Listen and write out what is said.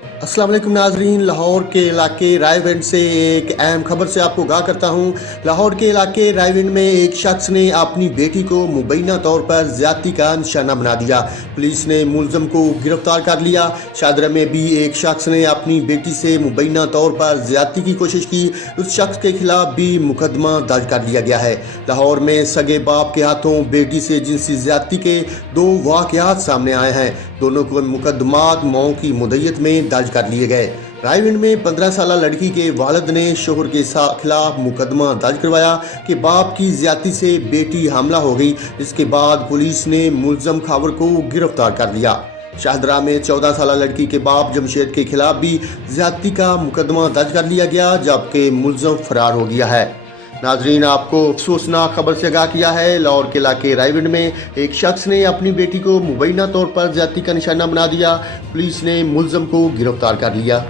अस्सलाम वालेकुम नाजरीन, लाहौर के इलाके रायविंड से एक अहम खबर से आपको आगाह करता हूँ। लाहौर के इलाके रायविंड में एक शख्स ने अपनी बेटी को मुबैना तौर पर ज़्यादती का निशाना बना दिया। पुलिस ने मुलज़म को गिरफ्तार कर लिया। शादरा में भी एक शख्स ने अपनी बेटी से मुबैना तौर पर ज़्यादती की कोशिश की। उस शख्स के खिलाफ भी मुकदमा दर्ज कर लिया गया है। लाहौर में सगे बाप के हाथों बेटी से जिनसी ज़्यादती के 2 वाक़यात सामने आए हैं। दोनों को मुकदमात मौ की मुद्दत में दर्ज कर लिए गए। रायविंड में 15 साल लड़की के वालिद ने शोहर के खिलाफ मुकदमा दर्ज करवाया कि बाप की ज्यादती से बेटी हमला हो गई। इसके बाद पुलिस ने मुलज़म खावर को गिरफ्तार कर लिया। शाहदरा में 14 साल लड़की के बाप जमशेद के खिलाफ भी ज्यादती का मुकदमा दर्ज कर लिया गया, जबकि मुलज़म फरार हो गया है। नाजरीन, आपको अफसोसनाक खबर से आगाह किया है। लाहौर के इलाके रायविंड में एक शख्स ने अपनी बेटी को मुबैना तौर पर ज्यादती का निशाना बना दिया। पुलिस ने मुलज़म को गिरफ्तार कर लिया।